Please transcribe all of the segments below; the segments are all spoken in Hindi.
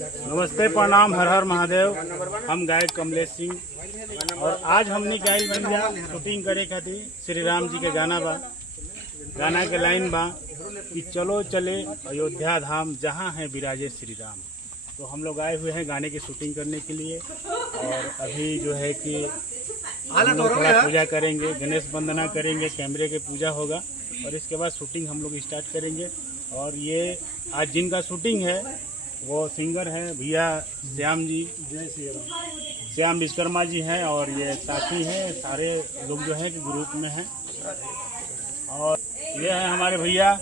नमस्ते, प्रणाम, हर हर महादेव। हम गायक कमलेश सिंह और आज हमने गाइल बन गया शूटिंग करे खातिर श्री राम जी के गाना बा। गाना के लाइन बा कि चलो चले अयोध्या धाम, जहाँ है विराजे श्री राम। तो हम लोग आए हुए हैं गाने की शूटिंग करने के लिए और अभी जो है कि हम लोग थोड़ा पूजा करेंगे, गणेश वंदना करेंगे, कैमरे के पूजा होगा और इसके बाद शूटिंग हम लोग स्टार्ट करेंगे। और ये आज जिनका शूटिंग है वो सिंगर हैं भैया श्याम जी, जय श्री राम, श्याम विश्वकर्मा जी हैं और ये साथी हैं, सारे लोग जो हैं कि ग्रुप में हैं। और ये है हमारे भैया,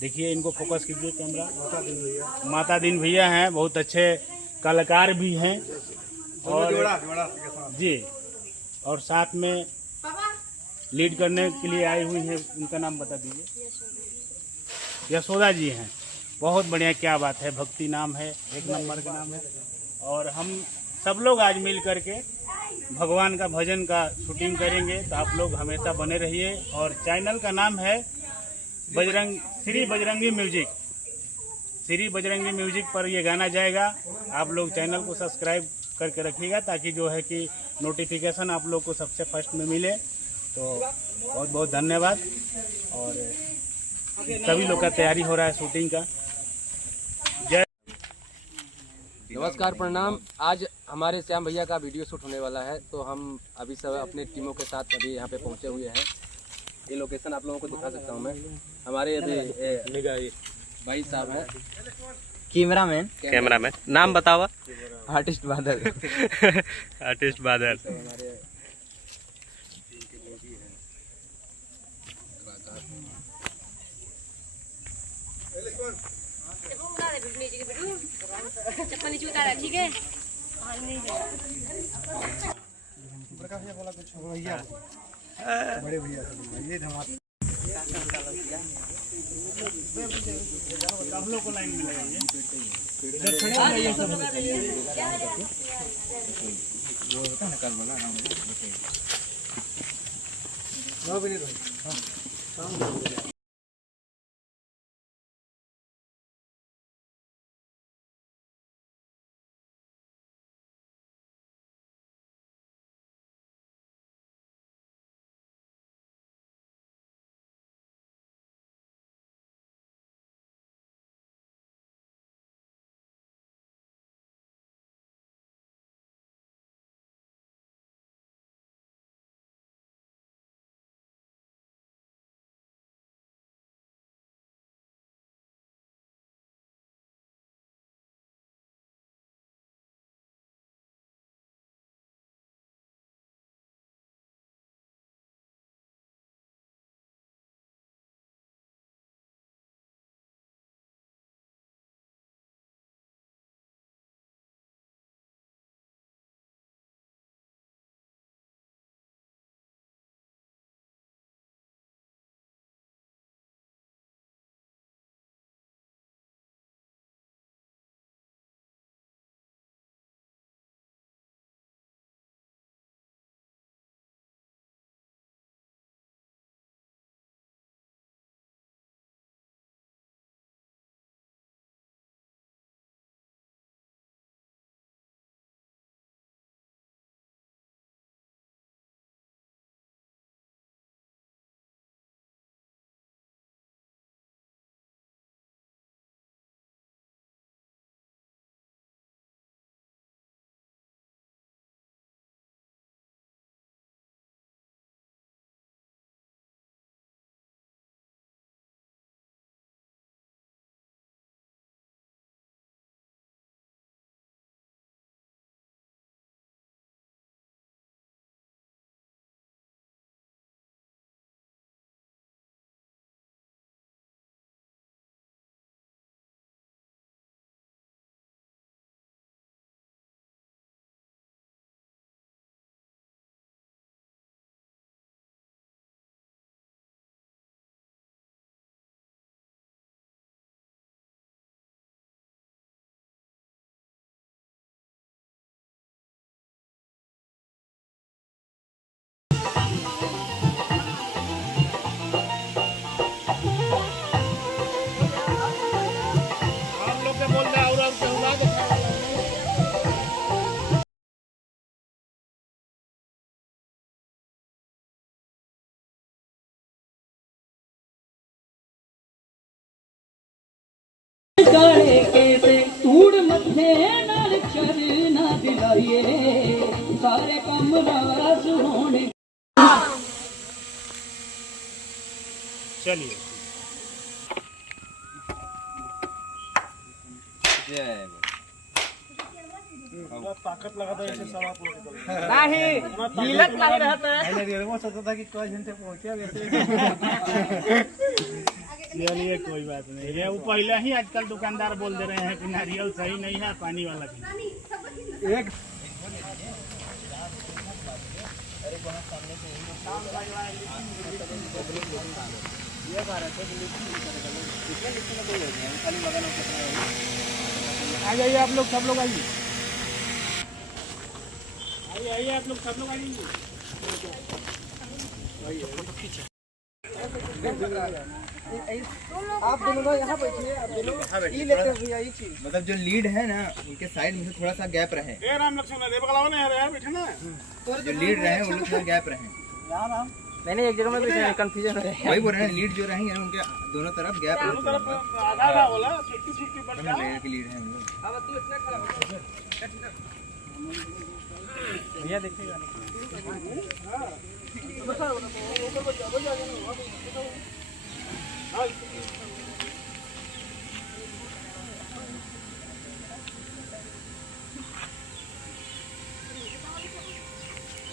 देखिए इनको फोकस कीजिए कैमरा, माता दीन भैया हैं, बहुत अच्छे कलाकार भी हैं। और जी, और साथ में लीड करने के लिए आई हुई हैं, उनका नाम बता दीजिए। यशोदा जी हैं, बहुत बढ़िया, क्या बात है, भक्ति नाम है, एक नंबर का नाम है। और हम सब लोग आज मिल करके भगवान का भजन का शूटिंग करेंगे, तो आप लोग हमेशा बने रहिए। और चैनल का नाम है श्री बजरंगी म्यूजिक। श्री बजरंगी म्यूजिक पर ये गाना जाएगा। आप लोग चैनल को सब्सक्राइब करके रखिएगा ताकि जो है कि नोटिफिकेशन आप लोग को सबसे फर्स्ट में मिले। तो बहुत बहुत धन्यवाद। और सभी लोग का तैयारी हो रहा है शूटिंग का। जय। नमस्कार, प्रणाम। आज हमारे श्याम भैया का वीडियो शूट होने वाला है, तो हम अभी सब अपने टीमों के साथ अभी यहाँ पे पहुँचे हुए हैं। ये लोकेशन आप लोगों को दिखा सकता हूँ मैं। हमारे अभी भाई साहब हैं, कैमरामैन। नाम बतावा। आर्टिस्ट बादल। आर्टिस्ट बादल। चप्पल नीचे उतारा, ठीक है। बड़े भैया ये धमाका सब लोग को लाइन में लगाइए। इधर खड़े हो जाइए सब लोग। काले कैसे सूड़ मथे नाल चरना दिलाइए सारे कम रास होने। चलिए ताकत लगा था ऐसे सब आप लोग नहीं हिलत नहीं रहता है। मैंने रेलवे सोचा था कि कुछ घंटे पहुंचे वैसे चलिए कोई बात नहीं है। वो पहले ही आजकल दुकानदार बोल दे रहे हैं कि नारियल सही नहीं है, पानी वाला भी एक आ जाइए आप लोग, सब लोग आइए, आइए आप लोग, सब लोग आइए। आप दोनों यहाँ बैठिए, आप दोनों ये लेते हुए आई चीज। मतलब जो लीड है ना उनके साइड में से थोड़ा सा गैप रहे, ए राम लक्ष्मण रे बगलावा नहीं यार बैठे ना, जो लीड रहे वो लोग थोड़ा गैप रहे। मैंने एक जगह में बैठे कंफ्यूजन है। वही बोल रहे हैं लीड जो रहेंगे ना उनके दोनों तरफ गैप रहे। दोनों तरफ आधा आधा बोला 50-50 बट दोनों लेयर के लीड हैं हम लोग। अब तू इतना खड़ा हो। भैया देखिएगा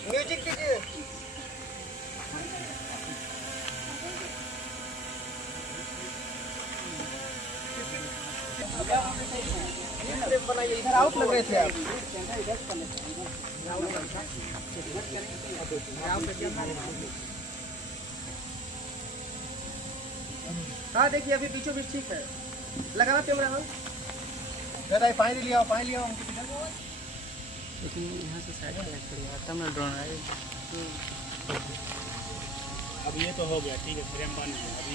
म्यूजिक कीजिए। इधर आउट लग रहे थे आप। हाँ देखिए अभी बीचों बीच ठीक है, लगाना कैमरा में। दादा पानी लिया लेकिन यहाँ से साइड पड़ेगा तब ना ड्रोन आए। अब ये तो हो गया, ठीक है फ्रेम बन गया अभी।